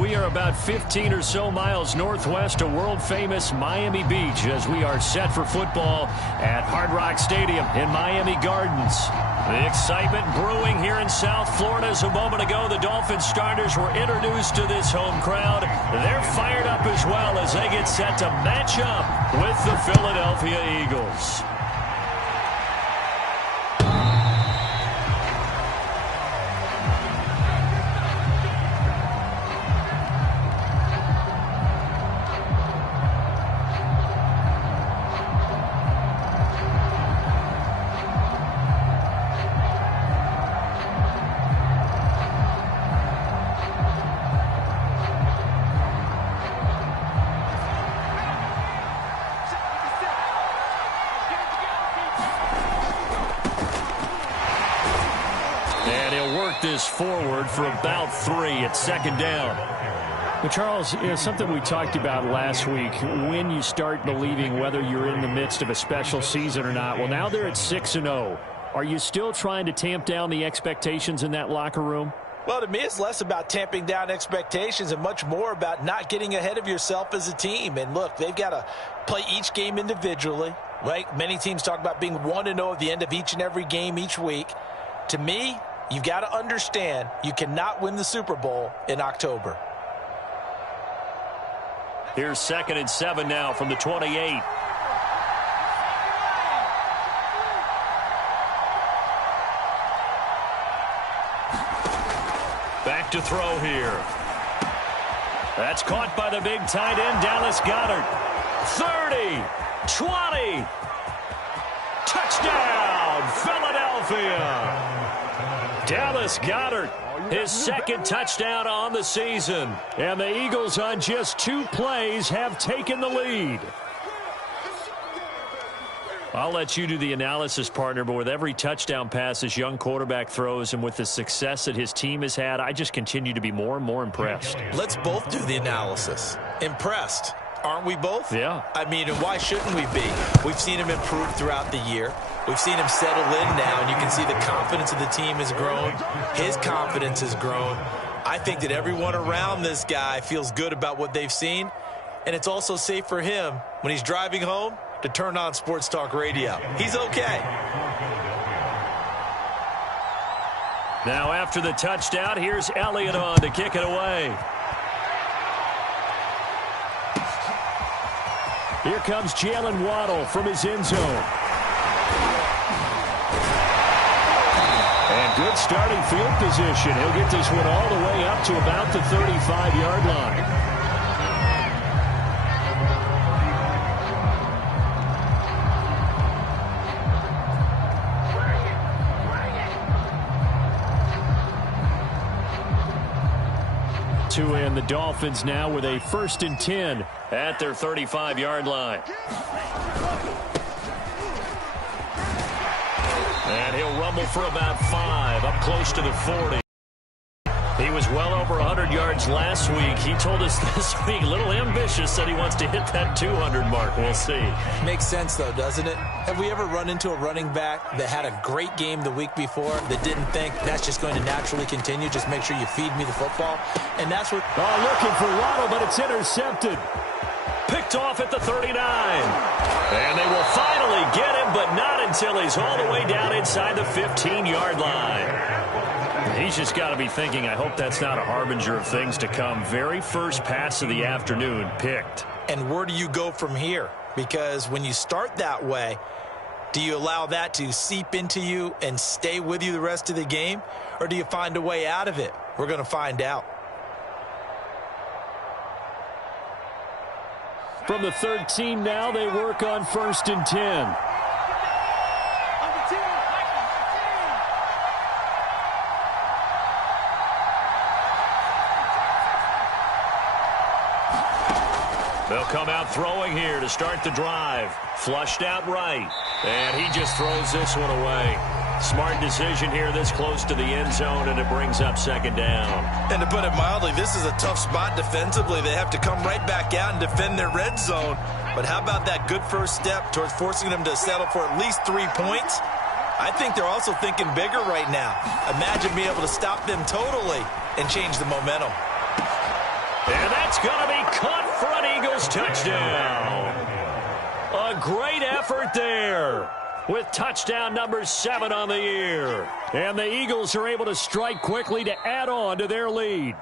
We are about 15 or so miles northwest of world-famous Miami Beach as we are set for football at Hard Rock Stadium in Miami Gardens. The excitement brewing here in South Florida as a moment ago the Dolphins starters were introduced to this home crowd. They're fired up as well as they get set to match up with the Philadelphia Eagles. This forward for about 3 at second down. Well, Charles, something we talked about last week, when you start believing whether you're in the midst of a special season or not. Well, now they're at 6-0. Are you still trying to tamp down the expectations in that locker room? Well, to me, it's less about tamping down expectations and much more about not getting ahead of yourself as a team. And look, they've got to play each game individually, right? Many teams talk about being 1-0 at the end of each and every game each week. To me, you've got to understand you cannot win the Super Bowl in October. Here's 2nd and 7 now from the 28. Back to throw here. That's caught by the big tight end, Dallas Goedert. 30, 20. Touchdown, Philadelphia. Dallas Goedert, his 2nd touchdown on the season. And the Eagles on just 2 plays have taken the lead. I'll let you do the analysis, partner, but with every touchdown pass this young quarterback throws and with the success that his team has had, I just continue to be more and more impressed. Let's both do the analysis. Impressed. Aren't we both? Yeah. I mean, and why shouldn't we be? We've seen him improve throughout the year. We've seen him settle in now, and you can see the confidence of the team has grown. His confidence has grown. I think that everyone around this guy feels good about what they've seen, and it's also safe for him when he's driving home to turn on Sports Talk Radio. He's okay. Now after the touchdown, here's Elliott on to kick it away. Here comes Jalen Waddle from his end zone. And good starting field position. He'll get this one all the way up to about the 35-yard line. And the Dolphins now with a 1st and 10 at their 35-yard line. And he'll rumble for about 5 up close to the 40. He was well over 100 yards last week. He told us this week, a little ambitious, that he wants to hit that 200 mark. We'll see. Makes sense, though, doesn't it? Have we ever run into a running back that had a great game the week before that didn't think that's just going to naturally continue? Just make sure you feed me the football. And that's what... Oh, looking for Waddle, but it's intercepted. Picked off at the 39. And they will finally get him, but not until he's all the way down inside the 15-yard line. He's just got to be thinking, I hope that's not a harbinger of things to come. Very first pass of the afternoon picked. And where do you go from here? Because when you start that way, do you allow that to seep into you and stay with you the rest of the game? Or do you find a way out of it? We're going to find out. From the 13 now, they work on 1st and 10. They'll come out throwing here to start the drive. Flushed out right. And he just throws this one away. Smart decision here this close to the end zone, and it brings up 2nd down. And to put it mildly, this is a tough spot defensively. They have to come right back out and defend their red zone. But how about that good first step towards forcing them to settle for at least 3 points? I think they're also thinking bigger right now. Imagine being able to stop them totally and change the momentum. And that's going to be caught for an Eagles touchdown. A great effort there with touchdown number 7 on the year. And the Eagles are able to strike quickly to add on to their lead.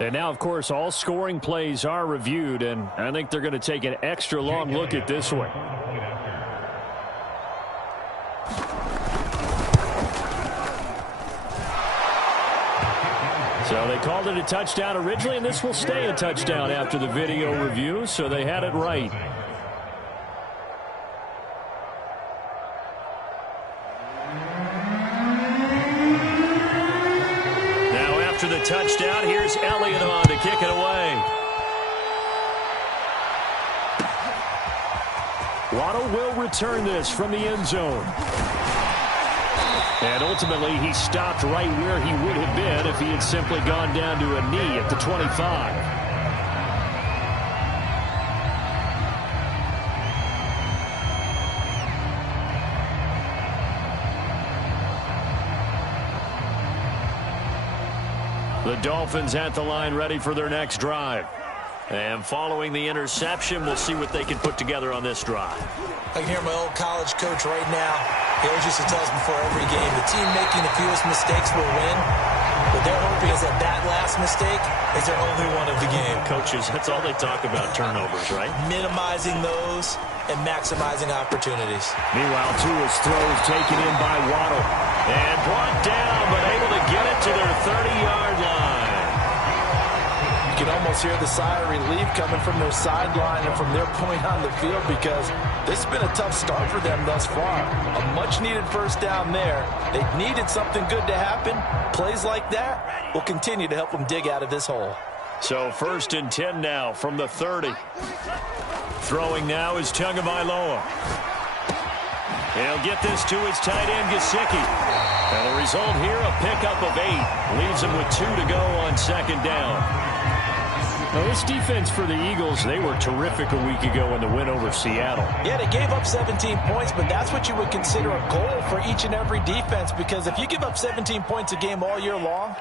And now, of course, all scoring plays are reviewed, and I think they're going to take an extra long look at this one. So they called it a touchdown originally, and this will stay a touchdown after the video review, so they had it right. Now after the touchdown, here's Elliott on to kick it away. Waddle will return this from the end zone. And ultimately, he stopped right where he would have been if he had simply gone down to a knee at the 25. The Dolphins at the line ready for their next drive. And following the interception, we'll see what they can put together on this drive. I can hear my old college coach right now. He always used to tell us before every game, the team making the fewest mistakes will win. What they're hoping is that last mistake is their only one of the game. Coaches, that's all they talk about, turnovers, right? Minimizing those and maximizing opportunities. Meanwhile, Tua's throws taken in by Waddle. And brought down, but able to get it to their 30-yard line. You can almost hear the sigh of relief coming from their sideline and from their point on the field, because this has been a tough start for them thus far. A much-needed first down there. They needed something good to happen. Plays like that will continue to help them dig out of this hole. So 1st and 10 now from the 30. Throwing now is Tagovailoa. He'll get this to his tight end, Gesicki. And the result here, a pickup of 8. Leaves him with 2 to go on 2nd down. Now, this defense for the Eagles, they were terrific a week ago in the win over Seattle. Yeah, they gave up 17 points, but that's what you would consider a goal for each and every defense, because if you give up 17 points a game all year long,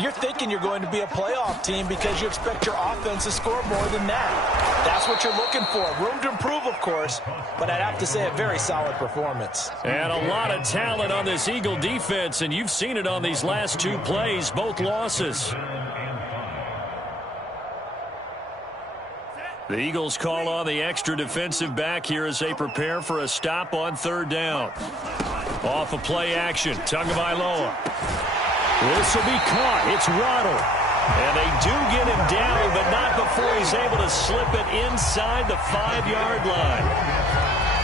you're thinking you're going to be a playoff team because you expect your offense to score more than that. That's what you're looking for. Room to improve, of course, but I'd have to say a very solid performance. And a lot of talent on this Eagle defense, and you've seen it on these last 2 plays, both losses. The Eagles call on the extra defensive back here as they prepare for a stop on 3rd down. Off of play action, Tagovailoa. This will be caught. It's Waddle. And they do get him down, but not before he's able to slip it inside the 5-yard line.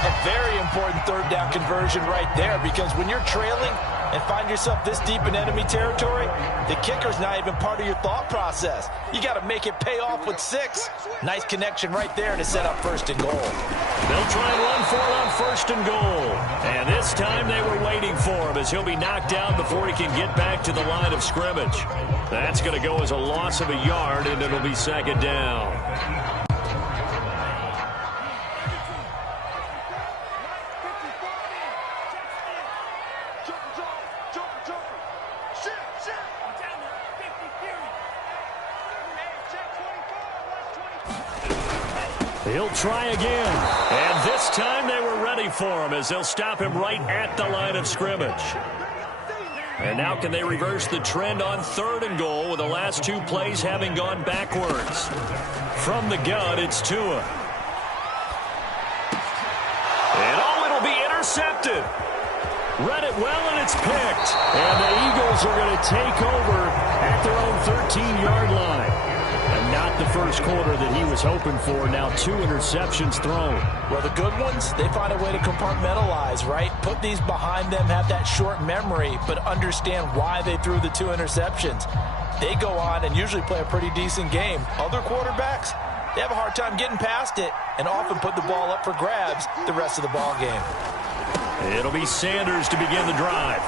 A very important 3rd down conversion right there, because when you're trailing and find yourself this deep in enemy territory, the kicker's not even part of your thought process. You got to make it pay off with 6. Nice connection right there to set up 1st and goal. They'll try and run for it on 1st and goal. And this time they were waiting for him, as he'll be knocked down before he can get back to the line of scrimmage. That's going to go as a loss of a yard, and it'll be 2nd down. He'll try again. And this time they were ready for him, as they'll stop him right at the line of scrimmage. And now can they reverse the trend on 3rd and goal, with the last 2 plays having gone backwards? From the gun, it's Tua. And it'll be intercepted. Read it well, and it's picked. And the Eagles are going to take over at their own 13-yard line. And not the first quarter that he was hoping for. Now 2 interceptions thrown. Well, the good ones, they find a way to compartmentalize, right? Put these behind them, have that short memory, but understand why they threw the 2 interceptions. They go on and usually play a pretty decent game. Other quarterbacks, they have a hard time getting past it and often put the ball up for grabs the rest of the ball game. It'll be Sanders to begin the drive.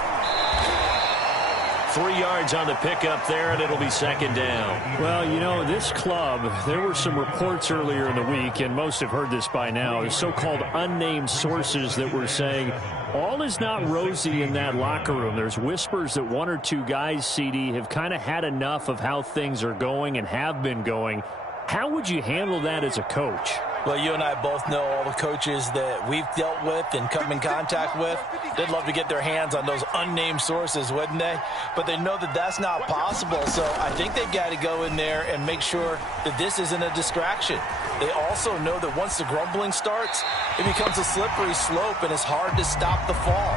3 yards on the pickup there, and it'll be 2nd down. Well, you know, this club, there were some reports earlier in the week, and most have heard this by now, the so-called unnamed sources that were saying All is not rosy in that locker room. There's whispers that one or two guys, CD, have kind of had enough of how things are going and have been going. How would you handle that as a coach? Well, you and I both know all the coaches that we've dealt with and come in contact with. They'd love to get their hands on those unnamed sources, wouldn't they? But they know that that's not possible, so I think they've got to go in there and make sure that this isn't a distraction. They also know that once the grumbling starts, it becomes a slippery slope and it's hard to stop the fall.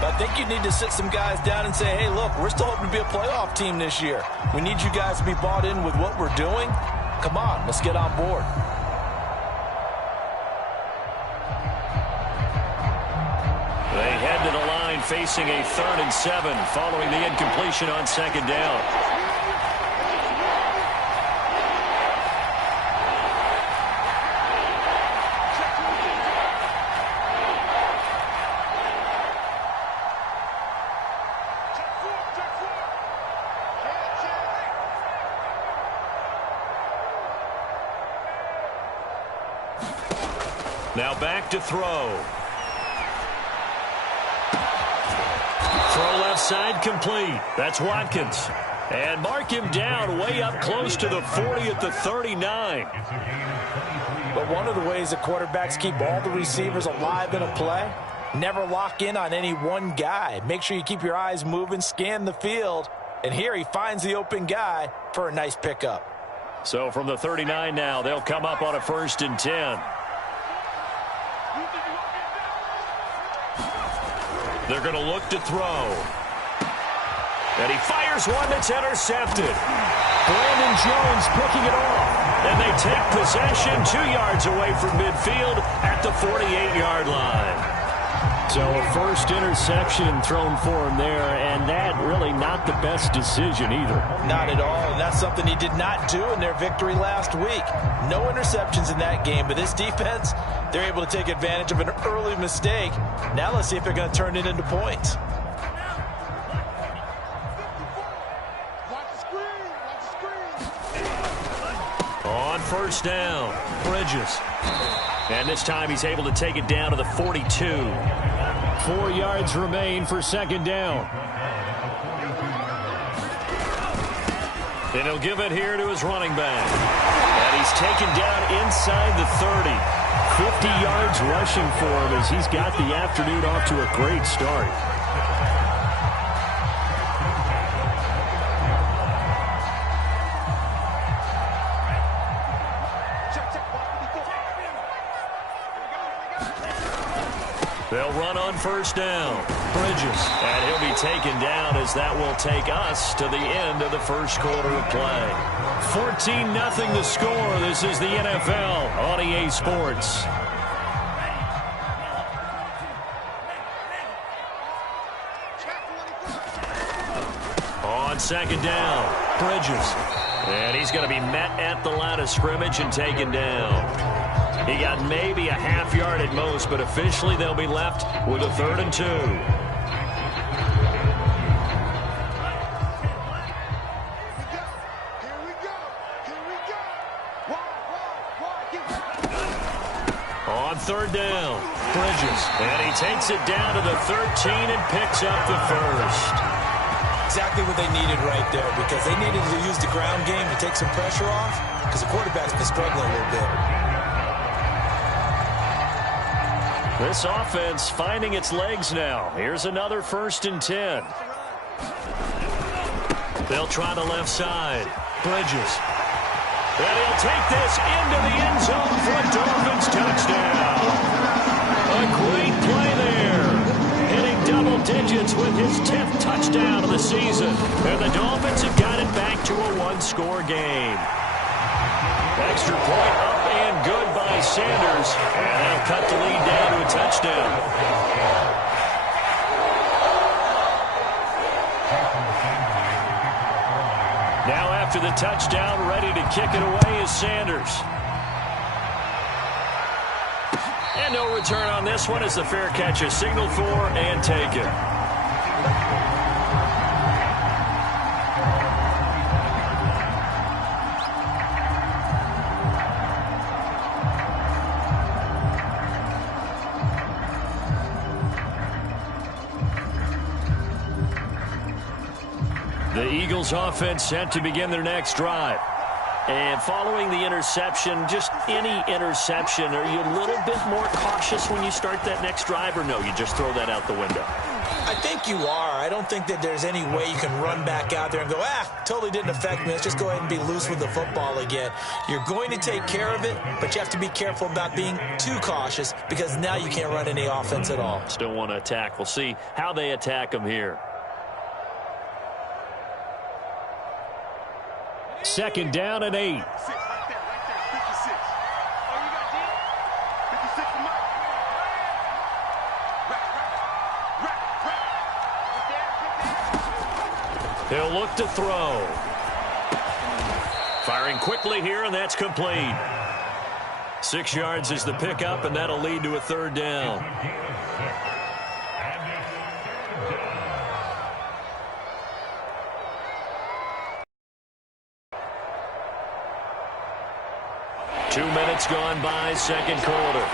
But I think you need to sit some guys down and say, hey, look, we're still hoping to be a playoff team this year. We need you guys to be bought in with what we're doing. Come on, let's get on board. They head to the line facing a 3rd and 7 following the incompletion on 2nd down. Now back to throw. Throw left side complete. That's Watkins. And mark him down way up close to the 40 at the 39. But one of the ways that quarterbacks keep all the receivers alive in a play, never lock in on any one guy. Make sure you keep your eyes moving, scan the field. And here he finds the open guy for a nice pickup. So from the 39 now, they'll come up on a 1st and 10. They're going to look to throw. And he fires one that's intercepted. Brandon Jones picking it off. And they take possession 2 yards away from midfield at the 48-yard line. So a first interception thrown for him there, and that really not the best decision either. Not at all, and that's something he did not do in their victory last week. No interceptions in that game, but this defense, they're able to take advantage of an early mistake. Now let's see if they're going to turn it into points. On 1st down, Bridges. And this time he's able to take it down to the 42. 4 yards remain for 2nd down. And he'll give it here to his running back. And he's taken down inside the 30. 50 yards rushing for him as he's got the afternoon off to a great start. They'll run on 1st down. Bridges. And he'll be taken down as that will take us to the end of the 1st quarter of play. 14-0 the score. This is the NFL on EA Sports. On 2nd down, Bridges. And he's going to be met at the line of scrimmage and taken down. He got maybe a half yard at most, but officially they'll be left with a 3rd and 2. On 3rd down, Bridges. And he takes it down to the 13 and picks up the 1st. Exactly what they needed right there, because they needed to use the ground game to take some pressure off, because the quarterback's been struggling a little bit. This offense finding its legs now. Here's another 1st and 10. They'll try the left side. Bridges. And he'll take this into the end zone for a Dolphins touchdown. A great play there. Hitting double digits with his 10th touchdown of the season. And the Dolphins have got it back to a 1-score game. Extra point up and good by Sanders. And they'll cut the lead down to a touchdown. Now after the touchdown, ready to kick it away is Sanders. And no return on this one as the fair catch is signaled for and taken. The Eagles offense set to begin their next drive. And following the interception, just any interception, are you a little bit more cautious when you start that next drive, or no, you just throw that out the window? I think you are. I don't think that there's any way you can run back out there and go, totally didn't affect me. Let's just go ahead and be loose with the football again. You're going to take care of it, but you have to be careful about being too cautious because now you can't run any offense at all. Still want to attack. We'll see how they attack them here. Second down and 8. He'll look to throw. Firing quickly here, and that's complete. 6 yards is the pickup, and that'll lead to a third down. Two minutes gone by, second quarter.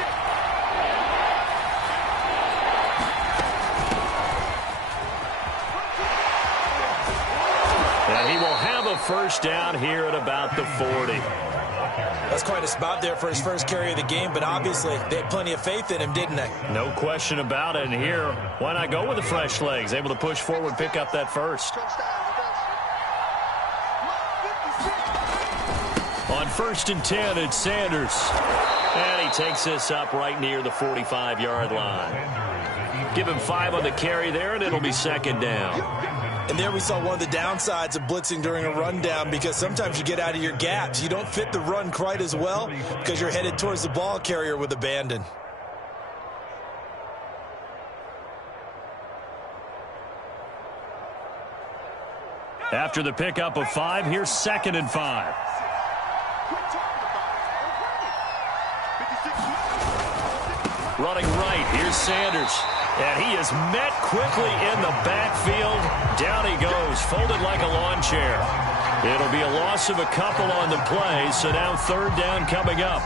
And he will have a first down here at about the 40. That's quite a spot there for his first carry of the game, but obviously they had plenty of faith in him, didn't they? No question about it. And here, why not go with the fresh legs? Able to push forward, pick up that first. On 1st and 10, it's Sanders. And he takes this up right near the 45-yard line. Give him 5 on the carry there, and it'll be second down. And there we saw one of the downsides of blitzing during a rundown, because sometimes you get out of your gaps. You don't fit the run quite as well because you're headed towards the ball carrier with abandon. After the pickup of 5, here's 2nd and 5. Running right, here's Sanders. And he is met quickly in the backfield. Down he goes, folded like a lawn chair. It'll be a loss of a couple on the play, so now third down coming up.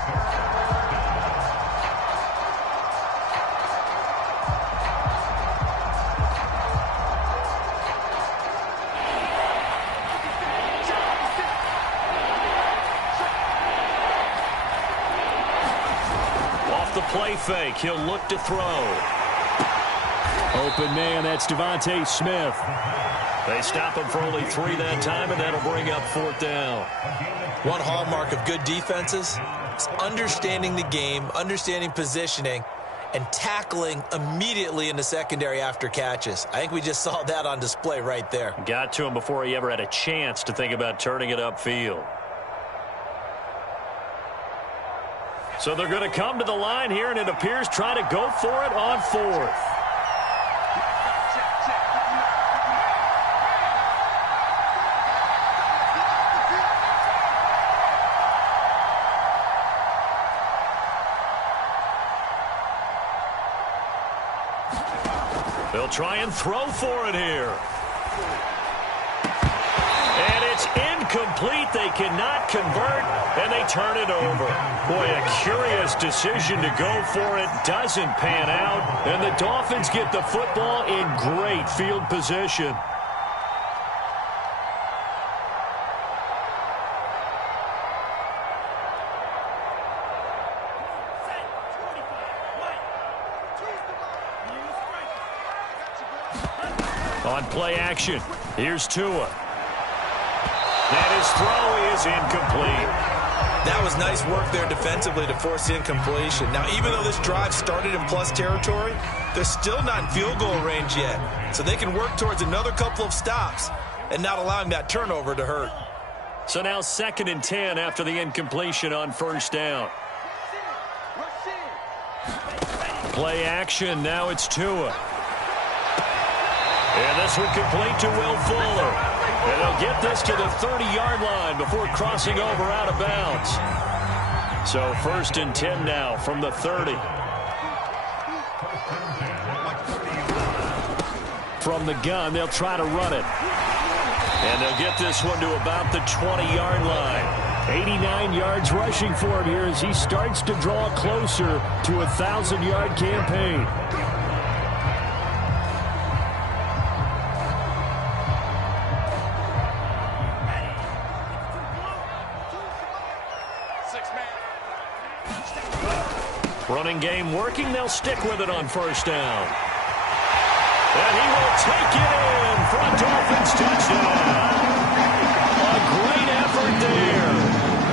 Off the play fake, he'll look to throw. Open man, that's Devontae Smith. They stop him for only 3 that time, and that'll bring up 4th down. One hallmark of good defenses is understanding the game, understanding positioning, and tackling immediately in the secondary after catches. I think we just saw that on display right there. Got to him before he ever had a chance to think about turning it upfield. So they're going to come to the line here, and it appears try to go for it on 4th. They'll try and throw for it here. And it's incomplete. They cannot convert, and they turn it over. Boy, a curious decision to go for it. Doesn't pan out, and the Dolphins get the football in great field position. On play action, here's Tua. And his throw is incomplete. That was nice work there defensively to force the incompletion. Now, even though this drive started in plus territory, they're still not in field goal range yet. So they can work towards another couple of stops and not allowing that turnover to hurt. So now 2nd and 10 after the incompletion on 1st down. Play action, now it's Tua. And this one complete to Will Fuller. And they'll get this to the 30-yard line before crossing over out of bounds. So 1st and 10 now from the 30. From the gun, they'll try to run it. And they'll get this one to about the 20-yard line. 89 yards rushing for him here as he starts to draw closer to a 1,000-yard campaign. Running game working. They'll stick with it on first down. And he will take it in for a Dolphins touchdown. A great effort there.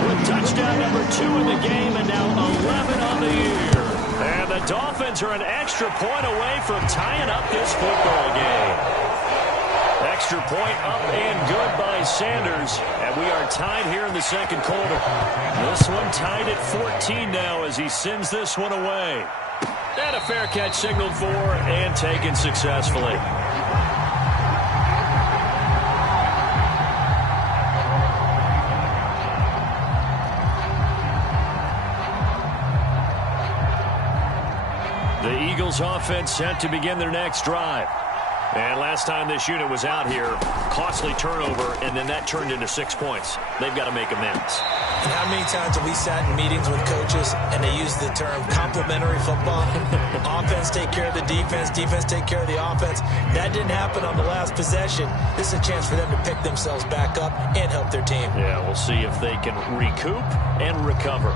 With touchdown number 2 in the game and now 11 on the year. And the Dolphins are an extra point away from tying up this football game. Extra point up and good by Sanders. And we are tied here in the second quarter. This one tied at 14 now as he sends this one away. And a fair catch signaled for and taken successfully. The Eagles offense set to begin their next drive. And last time this unit was out here, costly turnover, and then that turned into 6 points. They've got to make amends. And how many times have we sat in meetings with coaches and they use the term complementary football? Offense take care of the defense, defense take care of the offense. That didn't happen on the last possession. This is a chance for them to pick themselves back up and help their team. Yeah, we'll see if they can recoup and recover.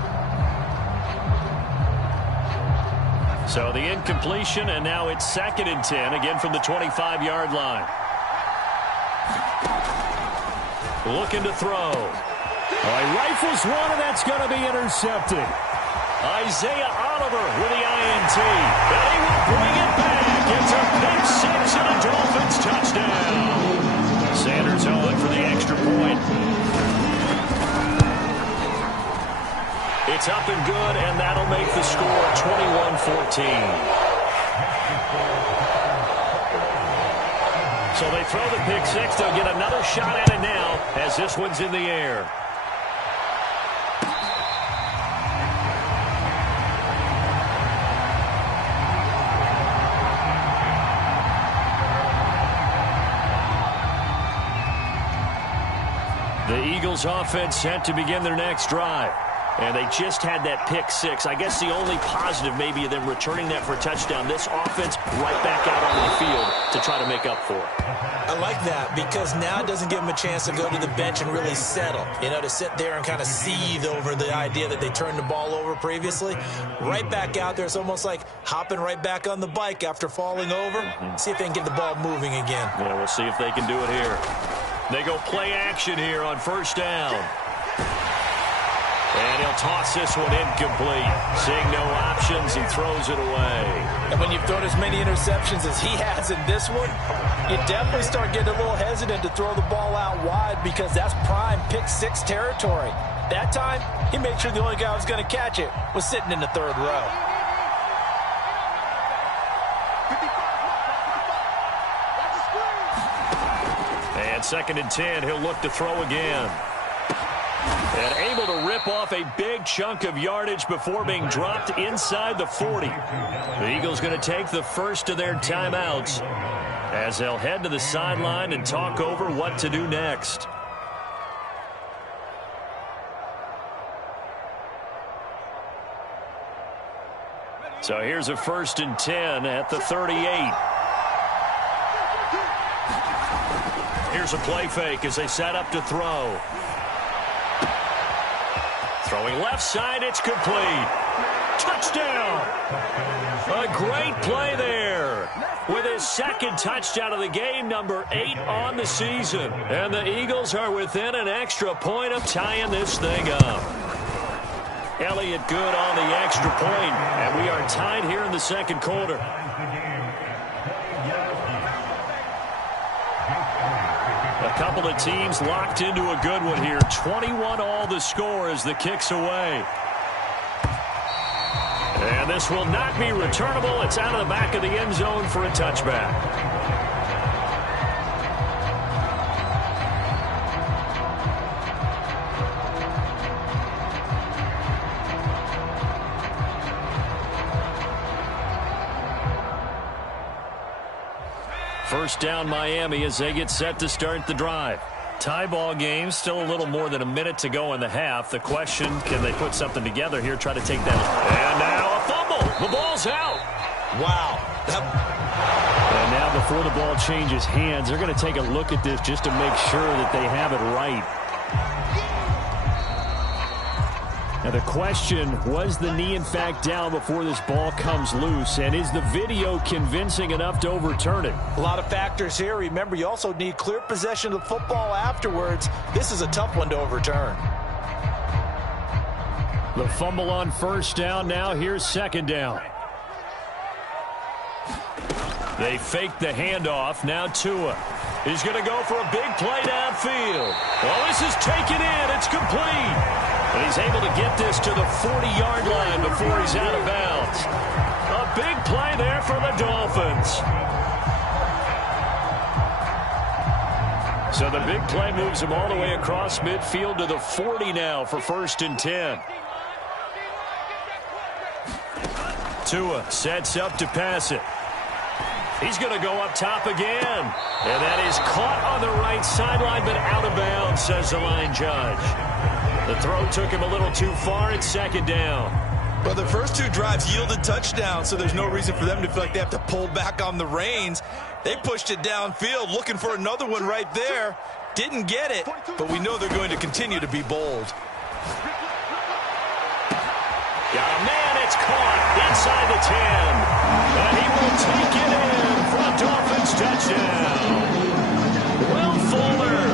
So the incompletion, and now it's 2nd and 10, again from the 25-yard line. Looking to throw. He rifles one, and that's going to be intercepted. Isaiah Oliver with the INT. And he will bring it back. It's a pick 6 and a Dolphins touchdown. Sanders on for the extra point. It's up and good, and that'll make the score 21-14. So they throw the pick 6. They'll get another shot at it now as this one's in the air. The Eagles offense set to begin their next drive. And they just had that pick 6. I guess the only positive maybe of them returning that for a touchdown. This offense right back out on the field to try to make up for it. I like that because now it doesn't give them a chance to go to the bench and really settle. You know, to sit there and kind of seethe over the idea that they turned the ball over previously. Right back out there. It's almost like hopping right back on the bike after falling over. See if they can get the ball moving again. Yeah, we'll see if they can do it here. They go play action here on first down. And he'll toss this one incomplete. Seeing no options, he throws it away. And when you've thrown as many interceptions as he has in this one, you definitely start getting a little hesitant to throw the ball out wide because that's prime pick 6 territory. That time, he made sure the only guy who was going to catch it was sitting in the 3rd row. And 2nd and 10, he'll look to throw again. And able to rip off a big chunk of yardage before being dropped inside the 40. The Eagles going to take the first of their timeouts as they'll head to the sideline and talk over what to do next. So here's a 1st and 10 at the 38. Here's a play fake as they set up to throw. Throwing left side, it's complete. Touchdown! A great play there. With his 2nd touchdown of the game, number 8 on the season. And the Eagles are within an extra point of tying this thing up. Elliott good on the extra point, and we are tied here in the second quarter. A couple of teams locked into a good one here. 21-all the score as the kick's away. And this will not be returnable. It's out of the back of the end zone for a touchback. First down Miami as they get set to start the drive. Tie ball game, still a little more than a minute to go in the half. The question, can they put something together here, try to take that. And now a fumble. The ball's out. Wow. And now before the ball changes hands, they're going to take a look at this just to make sure that they have it right. Now the question, was the knee in fact down before this ball comes loose? And is the video convincing enough to overturn it? A lot of factors here. Remember, you also need clear possession of the football afterwards. This is a tough one to overturn. The fumble on first down. Now here's second down. They fake the handoff. Now Tua. He's going to go for a big play downfield. Well, this is taken in. It's complete. But he's able to get this to the 40-yard line before he's out of bounds. A big play there for the Dolphins. So the big play moves him all the way across midfield to the 40 now for 1st and 10. Tua sets up to pass it. He's going to go up top again. And that is caught on the right sideline, but out of bounds, says the line judge. The throw took him a little too far. It's second down. Well, the first 2 drives yielded touchdowns, so there's no reason for them to feel like they have to pull back on the reins. They pushed it downfield, looking for another one right there. Didn't get it, but we know they're going to continue to be bold. Got a man, it's caught inside the 10. And he will take it in for a Dolphins touchdown. Will Fuller,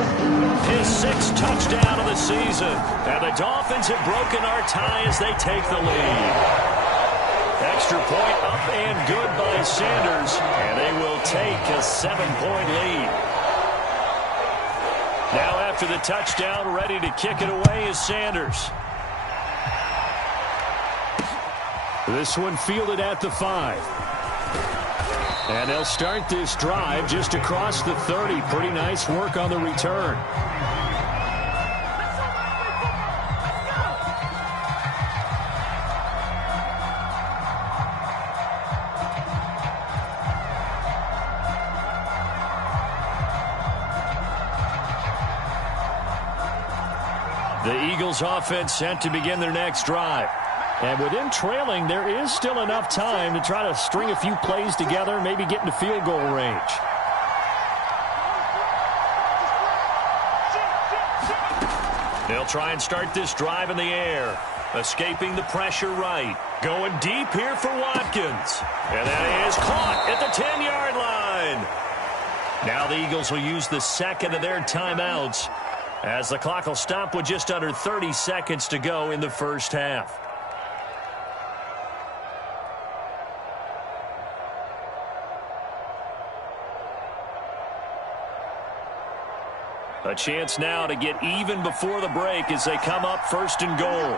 his 6th touchdown of the season. And the Dolphins have broken our tie as they take the lead. Extra point up and good by Sanders. And they will take a 7-point lead. Now after the touchdown, ready to kick it away is Sanders. This one fielded at the 5. And they'll start this drive just across the 30. Pretty nice work on the return. The Eagles offense set to begin their next drive. And with them trailing, there is still enough time to try to string a few plays together, maybe get into field goal range. They'll try and start this drive in the air. Escaping the pressure right. Going deep here for Watkins. And that is caught at the 10-yard line. Now the Eagles will use the second of their timeouts as the clock will stop with just under 30 seconds to go in the first half. A chance now to get even before the break as they come up 1st and goal.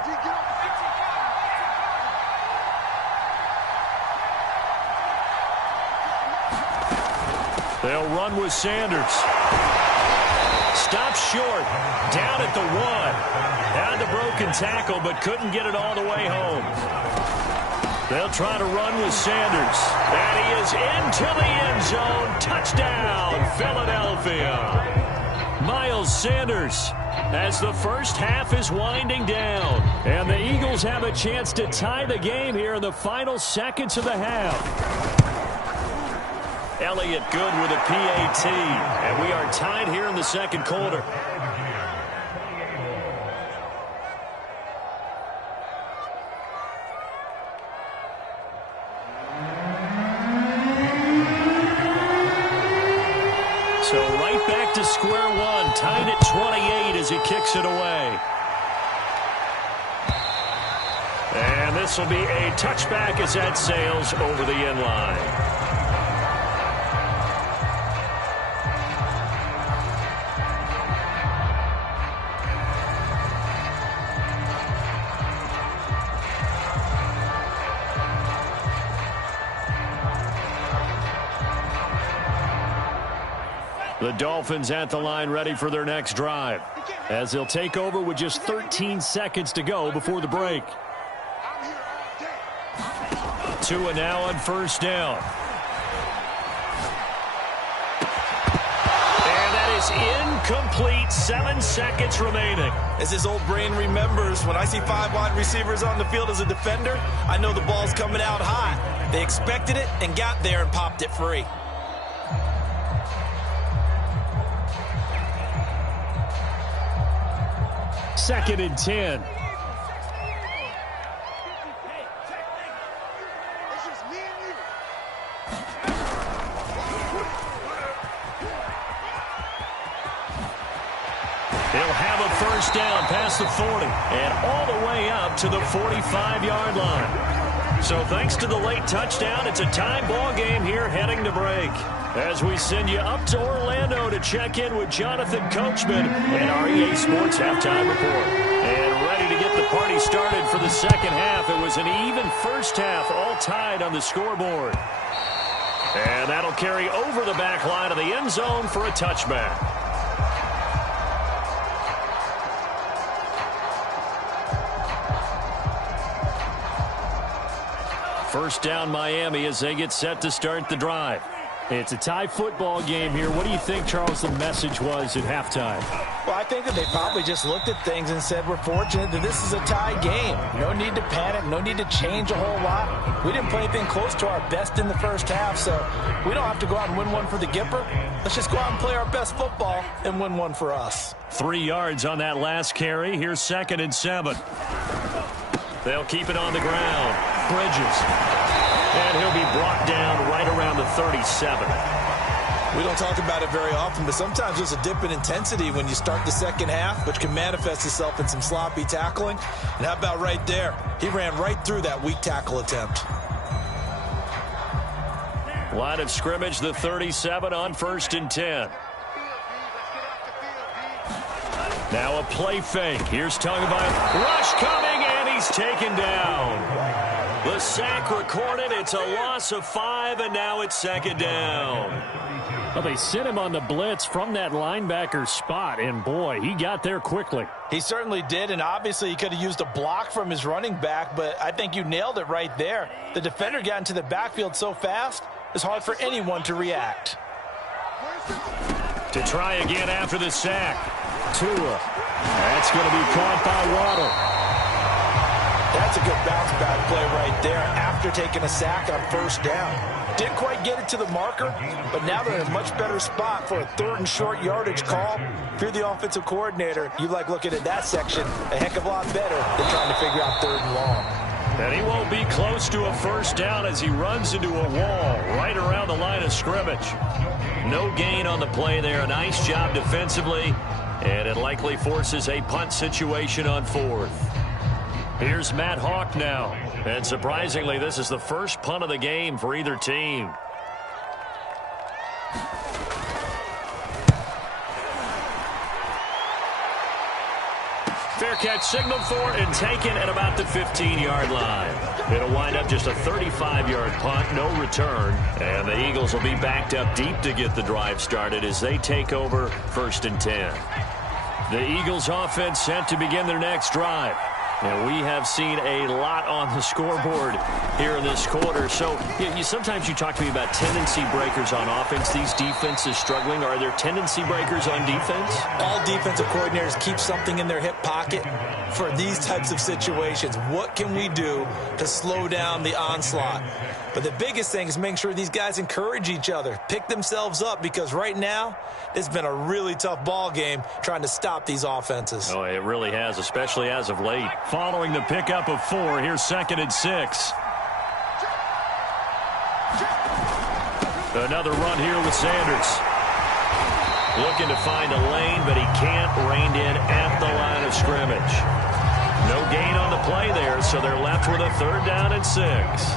They'll run with Sanders. Stopped short. Down at the 1. Had the broken tackle, but couldn't get it all the way home. They'll try to run with Sanders. And he is into the end zone. Touchdown, Philadelphia. Miles Sanders as the first half is winding down. And the Eagles have a chance to tie the game here in the final seconds of the half. Elliott good with a PAT. And we are tied here in the second quarter. So right back to square one, tied at 28 as he kicks it away. And this will be a touchback as that sails over the end line. The Dolphins at the line ready for their next drive as they'll take over with just 13 seconds to go before the break. Tua now on first down. And that is incomplete. 7 seconds remaining. As his old brain remembers, when I see 5 wide receivers on the field as a defender, I know the ball's coming out hot. They expected it and got there and popped it free. Second and 10. He'll have a first down past the 40 and all the way up to the 45-yard line. So thanks to the late touchdown, it's a tie ball game here heading to break. As we send you up to Orlando to check in with Jonathan Coachman and our EA Sports Halftime Report. And ready to get the party started for the second half. It was an even first half, all tied on the scoreboard. And that'll carry over the back line of the end zone for a touchback. First down Miami as they get set to start the drive. It's a tie football game here. What do you think, Charles, the message was at halftime? Well, I think that they probably just looked at things and said, we're fortunate that this is a tie game. No need to panic. No need to change a whole lot. We didn't play anything close to our best in the first half, so we don't have to go out and win one for the Gipper. Let's just go out and play our best football and win one for us. 3 yards on that last carry. Here's 2nd and 7. They'll keep it on the ground. Bridges. And he'll be brought down right around the 37. We don't talk about it very often, but sometimes there's a dip in intensity when you start the second half, which can manifest itself in some sloppy tackling. And how about right there? He ran right through that weak tackle attempt. Line of scrimmage, the 37 on 1st and 10. Now a play fake. Here's Tungvite. Rush coming, and he's taken down. The sack recorded. It's a loss of 5, and now it's 2nd down. Well, they sent him on the blitz from that linebacker spot, and boy, he got there quickly. He certainly did, and obviously he could have used a block from his running back, but I think you nailed it right there. The defender got into the backfield so fast, it's hard for anyone to react. To try again after the sack. Tua. That's going to be caught by Waddle. That's a good bounce back play right there after taking a sack on 1st down. Didn't quite get it to the marker, but now they're in a much better spot for a 3rd and short yardage call. If you're the offensive coordinator, you like looking at that section a heck of a lot better than trying to figure out 3rd and long. And he won't be close to a first down as he runs into a wall right around the line of scrimmage. No gain on the play there. A nice job defensively, and it likely forces a punt situation on 4th. Here's Matt Hawk now. And surprisingly, this is the first punt of the game for either team. Fair catch signaled for and taken at about the 15-yard line. It'll wind up just a 35-yard punt, no return. And the Eagles will be backed up deep to get the drive started as they take over 1st and 10. The Eagles offense set to begin their next drive. And we have seen a lot on the scoreboard here in this quarter. So sometimes you talk to me about tendency breakers on offense. These defenses struggling. Are there tendency breakers on defense? All defensive coordinators keep something in their hip pocket for these types of situations. What can we do to slow down the onslaught? But the biggest thing is making sure these guys encourage each other, pick themselves up, because right now it's been a really tough ball game trying to stop these offenses. Oh, it really has, especially as of late. Following the pickup of 4, here's 2nd and 6. Another run here with Sanders. Looking to find a lane, but he can't. Reined in at the line of scrimmage. No gain on the play there, so they're left with a 3rd down and 6.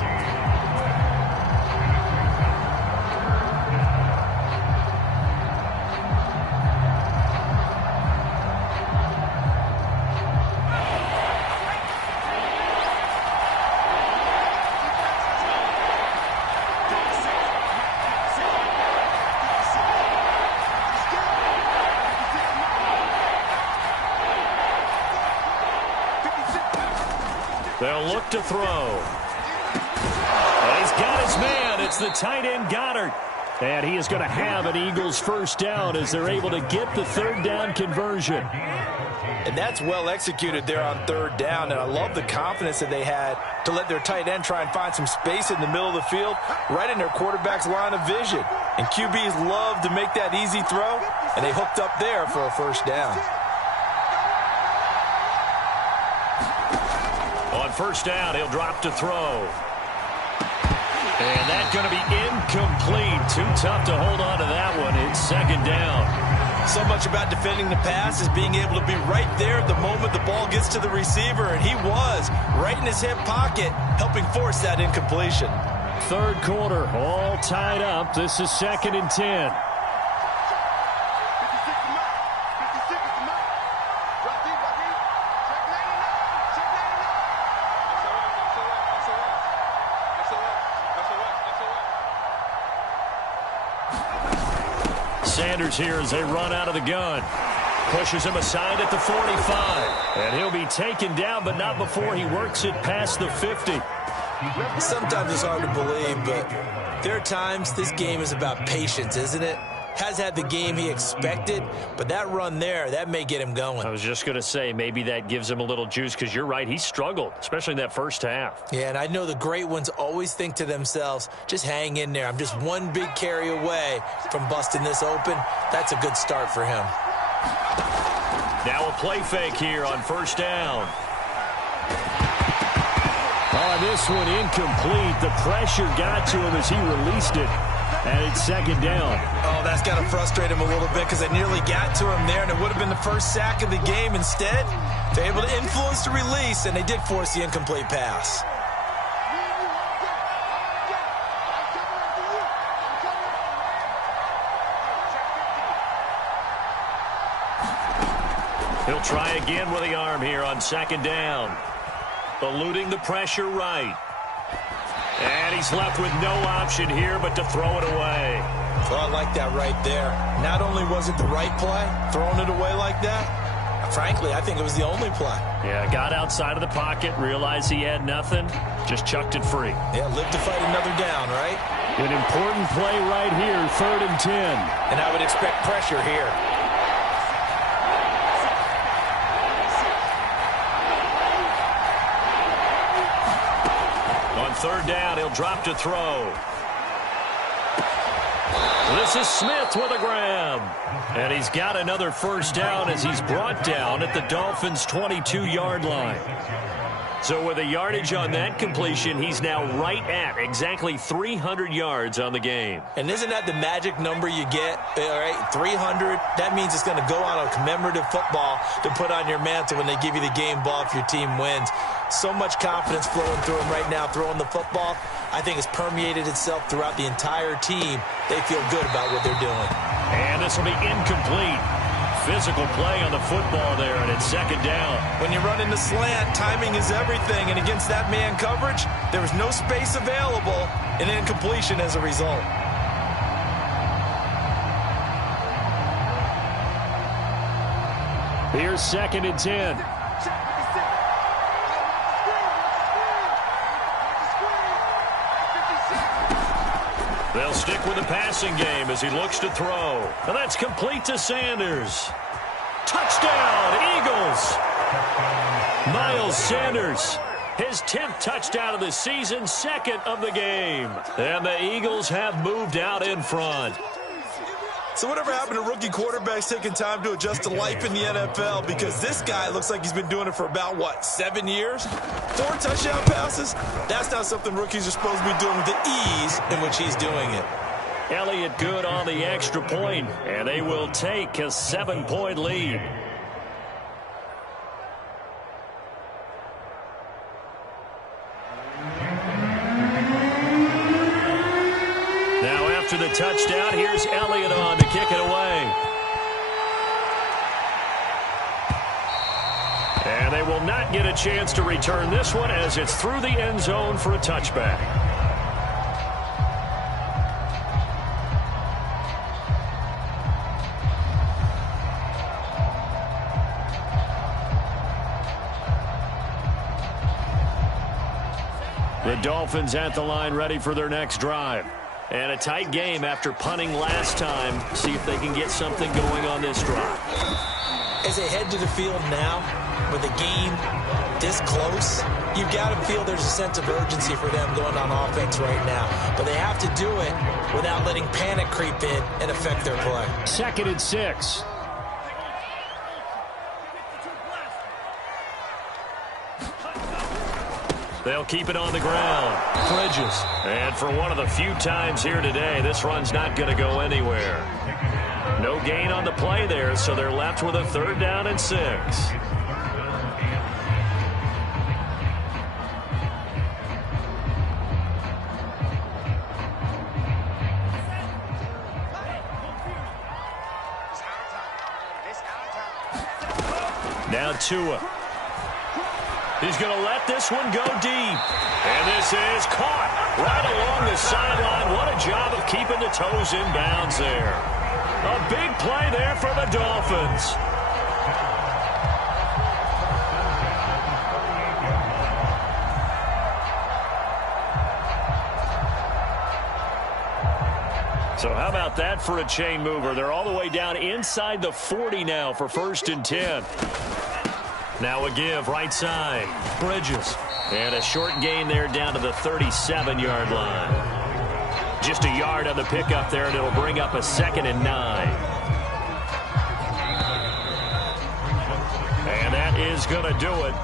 They'll look to throw. And he's got his man. It's the tight end, Goddard. And he is going to have an Eagles first down as they're able to get the 3rd down conversion. And that's well executed there on 3rd down. And I love the confidence that they had to let their tight end try and find some space in the middle of the field, right in their quarterback's line of vision. And QBs love to make that easy throw, and they hooked up there for a first down. On 1st down, he'll drop to throw. And that's going to be incomplete. Too tough to hold on to that one. It's 2nd down. So much about defending the pass is being able to be right there at the moment the ball gets to the receiver, and he was right in his hip pocket, helping force that incompletion. Third quarter, all tied up. This is 2nd and 10. Sanders here as they run out of the gun. Pushes him aside at the 45. And he'll be taken down, but not before he works it past the 50. Sometimes it's hard to believe, but there are times this game is about patience, isn't it? Has had the game he expected, but that run there, that may get him going. I was just going to say, maybe that gives him a little juice, because you're right, he struggled, especially in that first half. Yeah, and I know the great ones always think to themselves, just hang in there. I'm just one big carry away from busting this open. That's a good start for him. Now a play fake here on first down. Oh, this one incomplete. The pressure got to him as he released it. And it's 2nd down. Oh, that's got to frustrate him a little bit because they nearly got to him there, and it would have been the first sack of the game. Instead, they're able to influence the release, and they did force the incomplete pass. He'll try again with the arm here on 2nd down. Eluding the pressure right. And he's left with no option here but to throw it away. Well, I like that right there. Not only was it the right play, throwing it away like that, frankly, I think it was the only play. Yeah, got outside of the pocket, realized he had nothing, just chucked it free. Yeah, live to fight another down, right? An important play right here, 3rd and 10. And I would expect pressure here. On 3rd down, he'll drop to throw. This is Smith with a grab. And he's got another first down as he's brought down at the Dolphins' 22-yard line. So with a yardage on that completion, he's now right at exactly 300 yards on the game. And isn't that the magic number you get? All right, 300. That means it's going to go on a commemorative football to put on your mantle when they give you the game ball if your team wins. So much confidence flowing through him right now, throwing the football. I think it's permeated itself throughout the entire team. They feel good about what they're doing. And this will be incomplete. Physical play on the football there, and it's 2nd down. When you're running the slant, timing is everything, and against that man coverage, there was no space available, and incompletion as a result. Here's 2nd and 10. They'll stick with the passing game as he looks to throw. And that's complete to Sanders. Touchdown, Eagles! Miles Sanders, his 10th touchdown of the season, 2nd of the game. And the Eagles have moved out in front. So whatever happened to rookie quarterbacks taking time to adjust to life in the NFL? Because this guy looks like he's been doing it for about, 7 years? 4 touchdown passes? That's not something rookies are supposed to be doing with the ease in which he's doing it. Elliott good on the extra point, and they will take a 7-point lead. Now after the touchdown, here's Elliott on to kick it away. And they will not get a chance to return this one as it's through the end zone for a touchback. The Dolphins at the line ready for their next drive. And a tight game after punting last time. See if they can get something going on this drive. As they head to the field now, with the game this close, you've got to feel there's a sense of urgency for them going on offense right now. But they have to do it without letting panic creep in and affect their play. 2nd and 6. They'll keep it on the ground. Bridges. And for one of the few times here today, this run's not going to go anywhere. No gain on the play there, so they're left with a 3rd down and 6. Now Tua. He's going to let this one go deep. And this is caught right along the sideline. What a job of keeping the toes in bounds there. A big play there for the Dolphins. So how about that for a chain mover? They're all the way down inside the 40 now for 1st and 10. Now a give right side. Bridges. And a short gain there down to the 37-yard line. Just a yard on the pickup there, and it'll bring up a 2nd and 9. And that is going to do it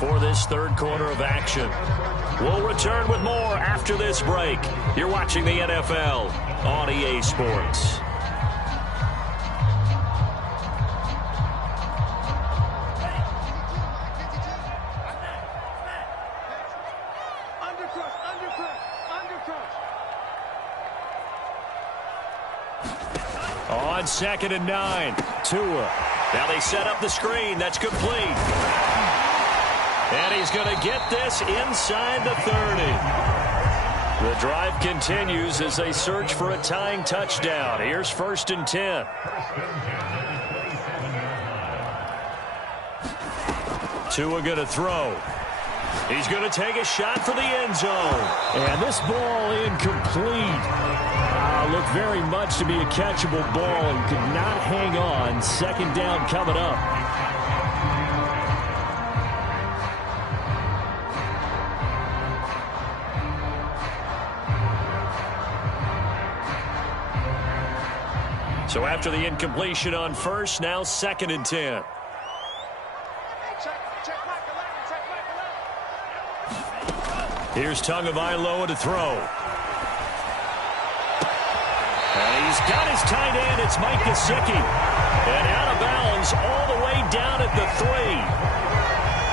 for this 3rd quarter of action. We'll return with more after this break. You're watching the NFL on EA Sports. On 2nd and 9, Tua. Now they set up the screen. That's complete. And he's going to get this inside the 30. The drive continues as they search for a tying touchdown. Here's 1st and 10. Tua going to throw. He's going to take a shot for the end zone. And this ball incomplete. Looked very much to be a catchable ball and could not hang on. 2nd down coming up. So after the incompletion on 1st, now 2nd and 10. Here's Tagovailoa to throw. And he's got his tight end. It's Mike Gesicki. And out of bounds all the way down at the 3.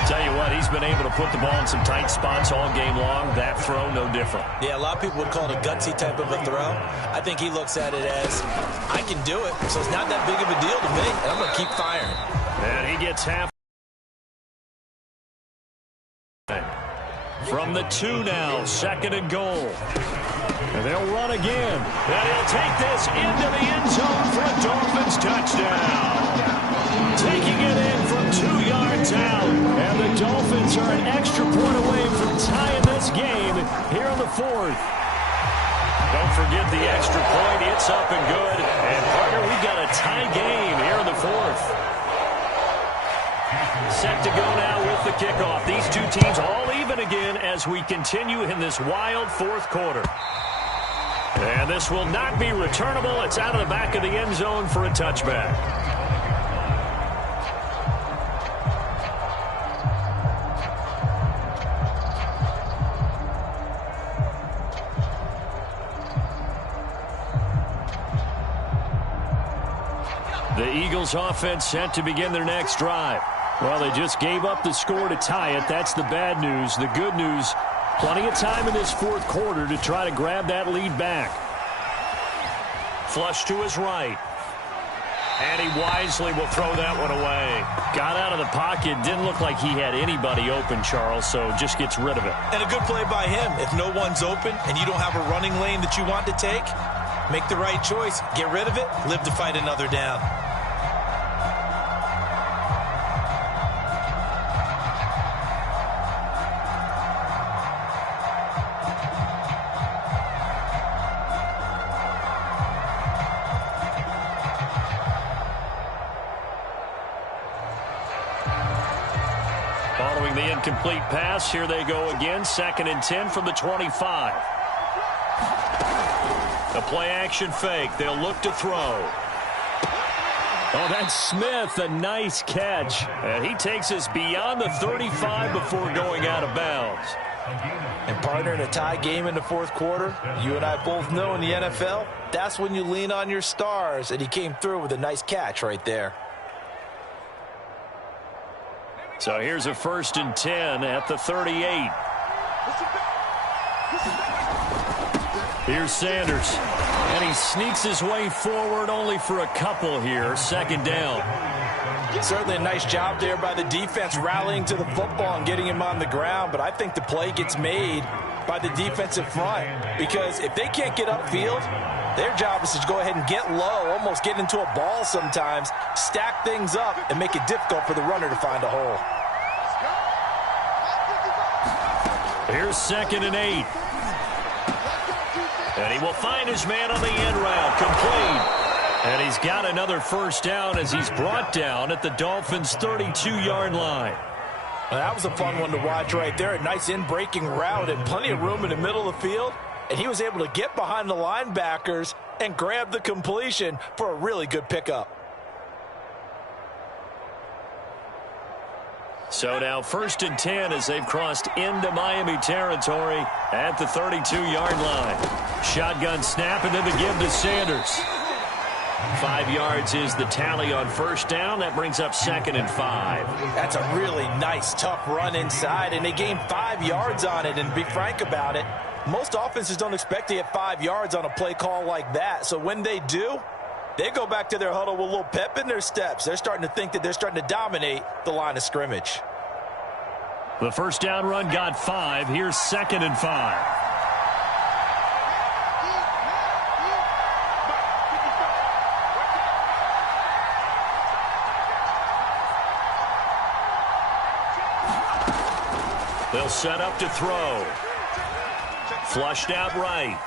Tell you what, he's been able to put the ball in some tight spots all game long. That throw, no different. Yeah, a lot of people would call it a gutsy type of a throw. I think he looks at it as, I can do it, so it's not that big of a deal to me, and I'm going to keep firing. And he gets half. From the 2 now, 2nd and goal. And they'll run again. And he'll take this into the end zone for a Dolphins touchdown. Taking it in from 2 yards out. And the Dolphins are an extra point away from tying this game here in the 4th. Don't forget the extra point. It's up and good. And, partner, we've got a tie game here in the 4th. Set to go now with the kickoff. These two teams all even again as we continue in this wild 4th quarter. And this will not be returnable. It's out of the back of the end zone for a touchback. The Eagles offense set to begin their next drive. Well, they just gave up the score to tie it. That's the bad news. The good news, plenty of time in this 4th quarter to try to grab that lead back. Flush to his right. And he wisely will throw that one away. Got out of the pocket. Didn't look like he had anybody open, Charles, so just gets rid of it. And a good play by him. If no one's open and you don't have a running lane that you want to take, make the right choice. Get rid of it. Live to fight another down. Following the incomplete pass, here they go again. 2nd and 10 from the 25. A play-action fake. They'll look to throw. Oh, that's Smith. A nice catch. And he takes us beyond the 35 before going out of bounds. And partner, in a tie game in the fourth quarter, you and I both know in the NFL, that's when you lean on your stars, and he came through with a nice catch right there. So here's a 1st and 10 at the 38. Here's Sanders. And he sneaks his way forward only for a couple here. 2nd down. Certainly a nice job there by the defense rallying to the football and getting him on the ground. But I think the play gets made by the defensive front, because if they can't get upfield, their job is to go ahead and get low, almost get into a ball sometimes, stack things up, and make it difficult for the runner to find a hole. Here's 2nd and 8. And he will find his man on the end route, complete. And he's got another 1st down as he's brought down at the Dolphins' 32-yard line. Well, that was a fun one to watch right there. A nice in-breaking route and plenty of room in the middle of the field. And he was able to get behind the linebackers and grab the completion for a really good pickup. So now 1st and 10 as they've crossed into Miami territory at the 32-yard line. Shotgun snap and then the give to Sanders. 5 yards is the tally on 1st down. That brings up 2nd and 5. That's a really nice, tough run inside, and they gained 5 yards on it. And to be frank about it, most offenses don't expect to get 5 yards on a play call like that. So when they do, they go back to their huddle with a little pep in their steps. They're starting to think that they're starting to dominate the line of scrimmage. The 1st down run got 5. Here's 2nd and 5. They'll set up to throw. Flushed out right.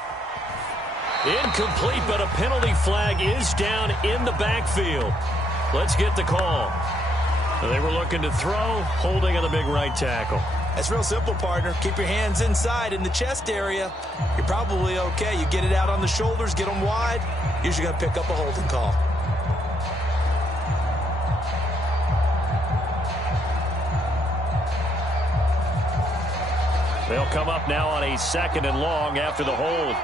Incomplete, but a penalty flag is down in the backfield. Let's get the call. They were looking to throw, holding on the big right tackle. That's real simple, partner. Keep your hands inside in the chest area. You're probably okay. You get it out on the shoulders, get them wide. Usually going to pick up a holding call. They'll come up now on a 2nd and long after the hold.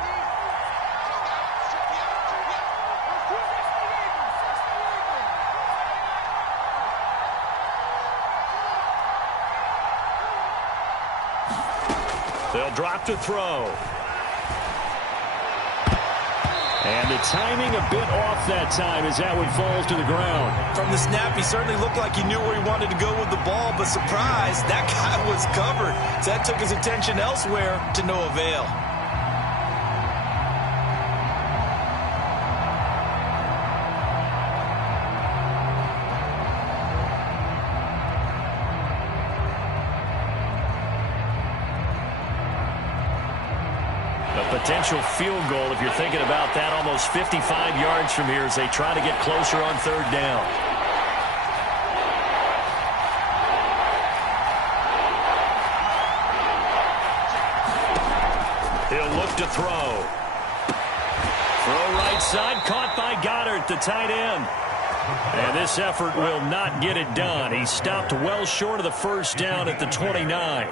They'll drop to throw. And the timing a bit off that time as that one falls to the ground. From the snap, he certainly looked like he knew where he wanted to go with the ball, but surprise, that guy was covered. So that took his attention elsewhere to no avail. Potential field goal if you're thinking about that, almost 55 yards from here as they try to get closer on 3rd down. He'll look to throw. Throw right side, caught by Goddard, the tight end. And this effort will not get it done. He stopped well short of the 1st down at the 29.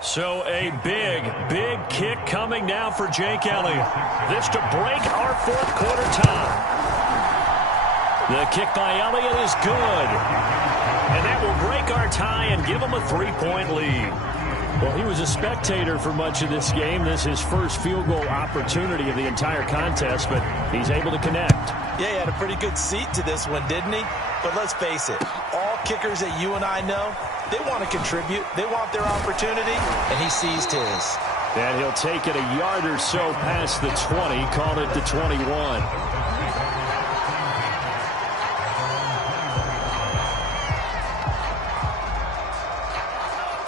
So a big, big kick coming now for Jake Elliott. This to break our 4th quarter tie. The kick by Elliott is good. And that will break our tie and give him a 3-point lead. Well, he was a spectator for much of this game. This is his first field goal opportunity of the entire contest, but he's able to connect. Yeah, he had a pretty good seat to this one, didn't he? But let's face it, all kickers that you and I know, they want to contribute. They want their opportunity, and he seized his. And he'll take it a yard or so past the 20, call it the 21.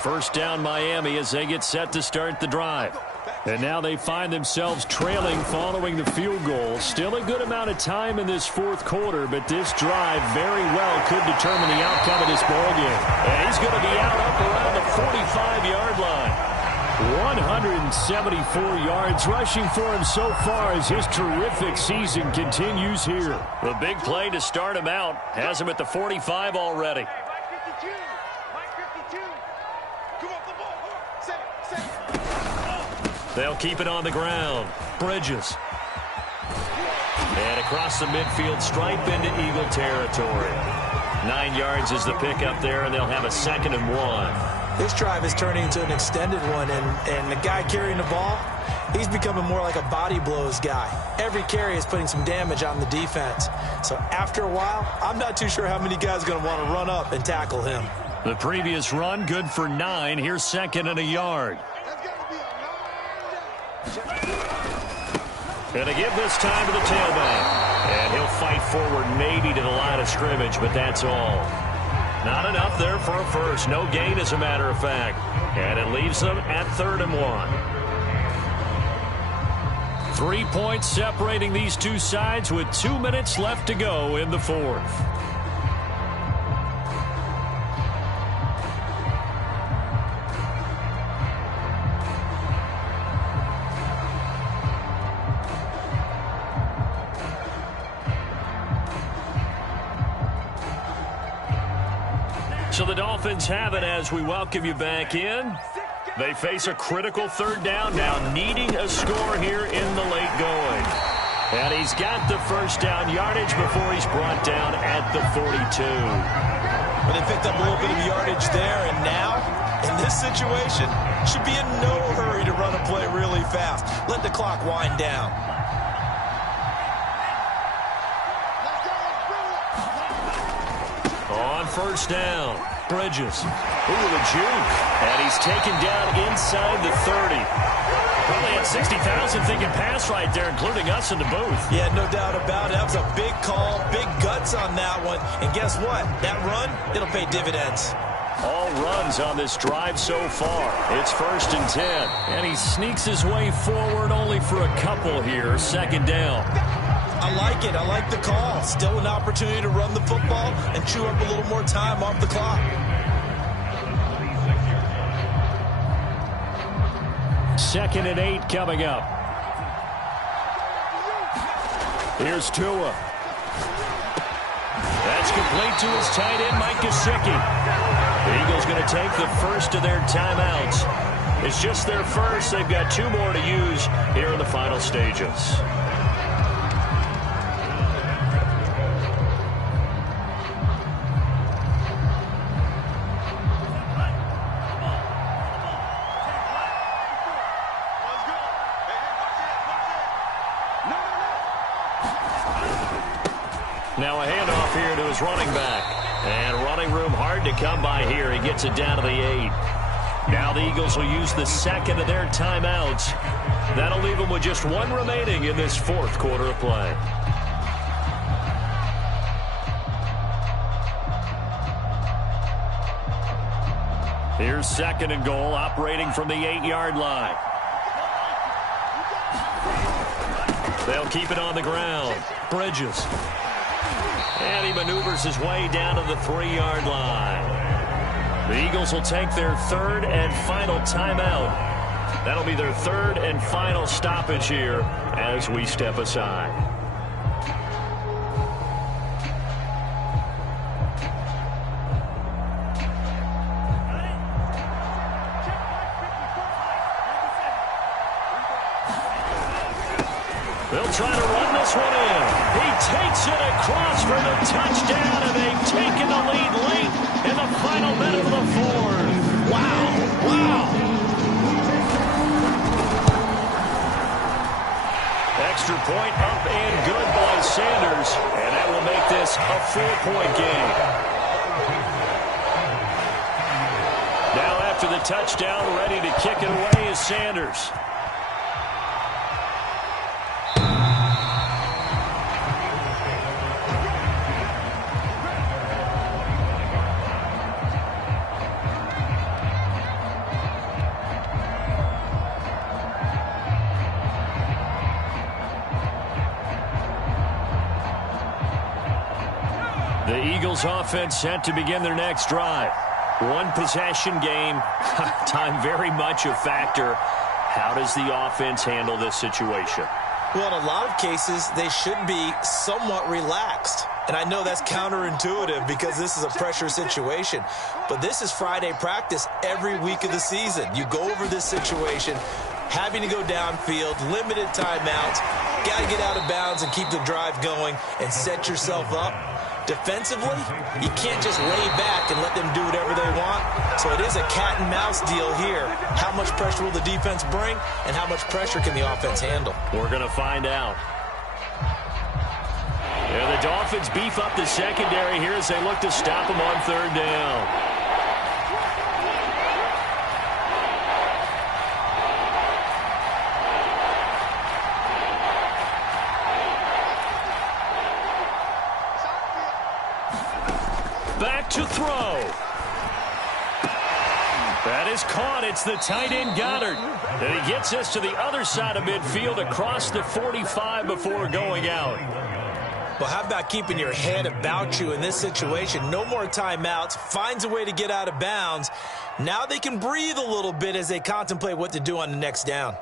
First down Miami as they get set to start the drive. And now they find themselves trailing following the field goal. Still a good amount of time in this 4th quarter, but this drive very well could determine the outcome of this ballgame. And he's going to be out up around the 45-yard line. 174 yards rushing for him so far as his terrific season continues here. The big play to start him out has him at the 45 already. They'll keep it on the ground. Bridges. And across the midfield stripe into Eagle territory. 9 yards is the pickup there, and they'll have a 2nd and 1. This drive is turning into an extended one, and the guy carrying the ball, he's becoming more like a body blows guy. Every carry is putting some damage on the defense. So after a while, I'm not too sure how many guys are going to want to run up and tackle him. The previous run, good for 9. Here's 2nd and a yard. Going to give this time to the tailback. And he'll fight forward maybe to the line of scrimmage, but that's all. Not enough there for a first. No gain, as a matter of fact. And it leaves them at 3rd and 1. 3 points separating these two sides with 2 minutes left to go in the 4th. So the Dolphins have it as we welcome you back in. They face a critical 3rd down now, needing a score here in the late going. And he's got the first down yardage before he's brought down at the 42. But they picked up a little bit of yardage there, and now, in this situation, should be in no hurry to run a play really fast. Let the clock wind down. On 1st down, Bridges. Ooh, the juke. And he's taken down inside the 30. Probably had 60,000 thinking pass right there, including us in the booth. Yeah, no doubt about it. That was a big call, big guts on that one. And guess what? That run, it'll pay dividends. All runs on this drive so far. It's 1st and 10. And he sneaks his way forward only for a couple here. 2nd down. I like it. I like the call. Still an opportunity to run the football and chew up a little more time off the clock. 2nd and 8 coming up. Here's Tua. That's complete to his tight end, Mike Gesicki. The Eagles going to take the first of their timeouts. It's just their first. They've got 2 more to use here in the final stages. Now a handoff here to his running back. And running room hard to come by here. He gets it down to the 8. Now the Eagles will use the 2nd of their timeouts. That'll leave them with just 1 remaining in this 4th quarter of play. Here's 2nd and goal, operating from the 8-yard line. They'll keep it on the ground. Bridges. And he maneuvers his way down to the 3-yard line. The Eagles will take their 3rd and final timeout. That'll be their 3rd and final stoppage here as we step aside. They'll try to run this one in. He takes it across for the touchdown, and they've taken the lead late in the final minute of the 4th. Wow. Wow. Extra point up and good by Sanders, and that will make this a 4-point game. Now after the touchdown, ready to kick it away is Sanders. The Eagles offense set to begin their next drive. One possession game. Time very much a factor. How does the offense handle this situation? Well, in a lot of cases, they should be somewhat relaxed. And I know that's counterintuitive because this is a pressure situation. But this is Friday practice every week of the season. You go over this situation, having to go downfield, limited timeouts, got to get out of bounds and keep the drive going and set yourself up. Defensively, you can't just lay back and let them do whatever they want. So it is a cat and mouse deal here. How much pressure will the defense bring, and how much pressure can the offense handle? We're going to find out. And the Dolphins beef up the secondary here as they look to stop them on third down. Back to throw. That is caught. It's the tight end Goddard. And he gets us to the other side of midfield across the 45 before going out. Well, how about keeping your head about you in this situation? No more timeouts. Finds a way to get out of bounds. Now they can breathe a little bit as they contemplate what to do on the next down.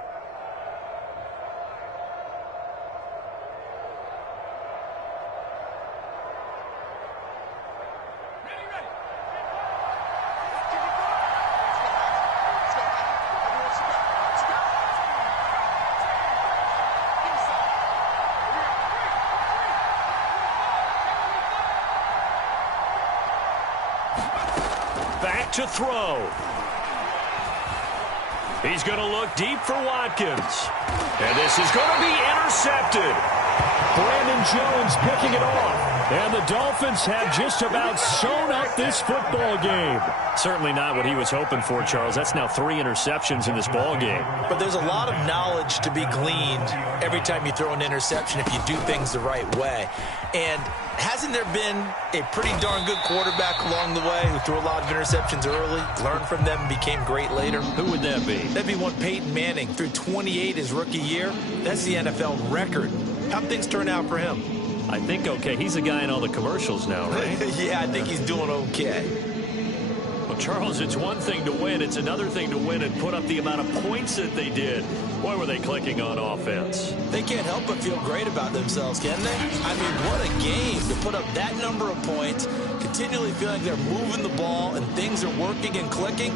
Back to throw. He's going to look deep for Watkins. And this is going to be intercepted. Brandon Jones picking it off. And the Dolphins have just about sewn up this football game. Certainly not what he was hoping for, Charles. That's now 3 interceptions in this ball game. But there's a lot of knowledge to be gleaned every time you throw an interception if you do things the right way. And hasn't there been a pretty darn good quarterback along the way who threw a lot of interceptions early, learned from them, and became great later? Who would that be? That'd be one Peyton Manning. Threw 28 his rookie year. That's the NFL record. How'd things turn out for him? I think okay. He's the guy in all the commercials now, right? Yeah, I think he's doing okay. Well, Charles, it's one thing to win. It's another thing to win and put up the amount of points that they did. Boy, were they clicking on offense. They can't help but feel great about themselves, can they? I mean, what a game to put up that number of points, continually feeling they're moving the ball and things are working and clicking.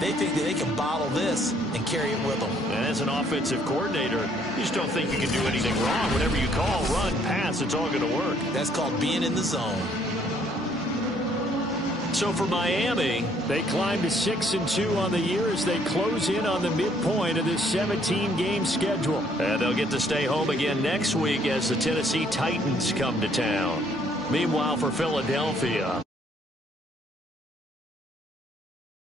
They think that they can bottle this and carry it with them. And as an offensive coordinator, you just don't think you can do anything wrong. Whatever you call, run, pass, it's all going to work. That's called being in the zone. So for Miami, they climb to 6-2 on the year as they close in on the midpoint of this 17-game schedule. and they'll get to stay home again next week as the Tennessee Titans come to town. Meanwhile, for Philadelphia,